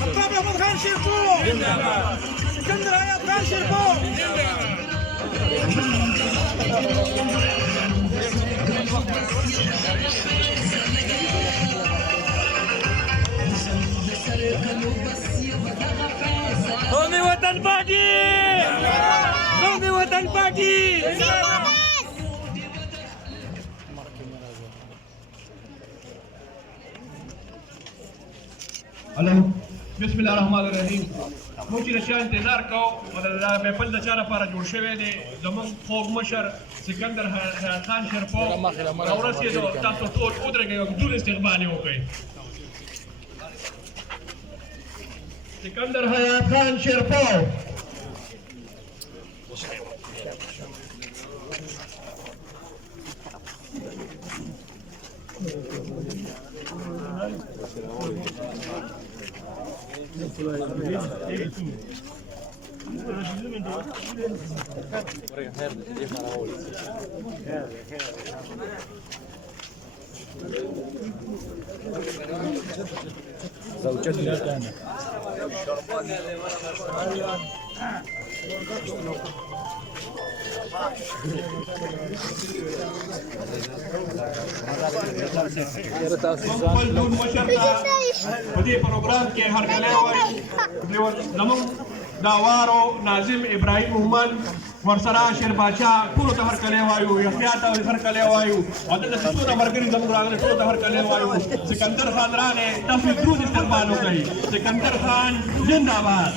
خطاب احمد خان شیرپور سکندر حیات خان شیرپور قومي وطن پارٹی قومي وطن پارٹی hello बिस्मिल्लाहिर्रहमानिर्रहीम موږ چې شان انتظار کوو دا محفل د چا لپاره جوړ شوی دی زموږ خوږ مشر سکندر حیات خان شیرپور راورسېدو تاسو ټول ودرېږئ او ټول استقبال یې وکړئ سکندر حیات خان شیرپور په دې پروګرام کې هرکلی وایو زموږ داوارو ناظم ابراهیم مومن ورسره شیر باچا ټولو ته هرکلی وایو یحیی ته هرکلی وایو او دلته چې څونه ملګري زموږ راغلي ټولو ته هرکلی وایو سکندر خان راغی تاسو یې درود استقبال وکړئ سکندر خان زنده‌باد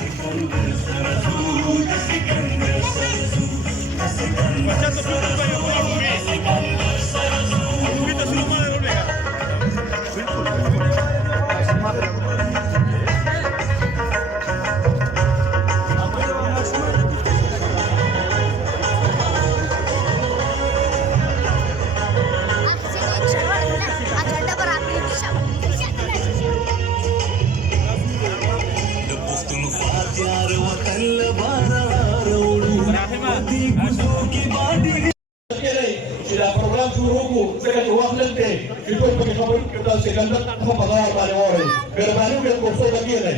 چې دا پروګرام شروع کړو ځکه چې وخت لږ دی چې ټول پکې خبرې وکړو دا سکندر ښه په غاړه باندې واورئ مهرباني وکړئ کورسو لګېږئ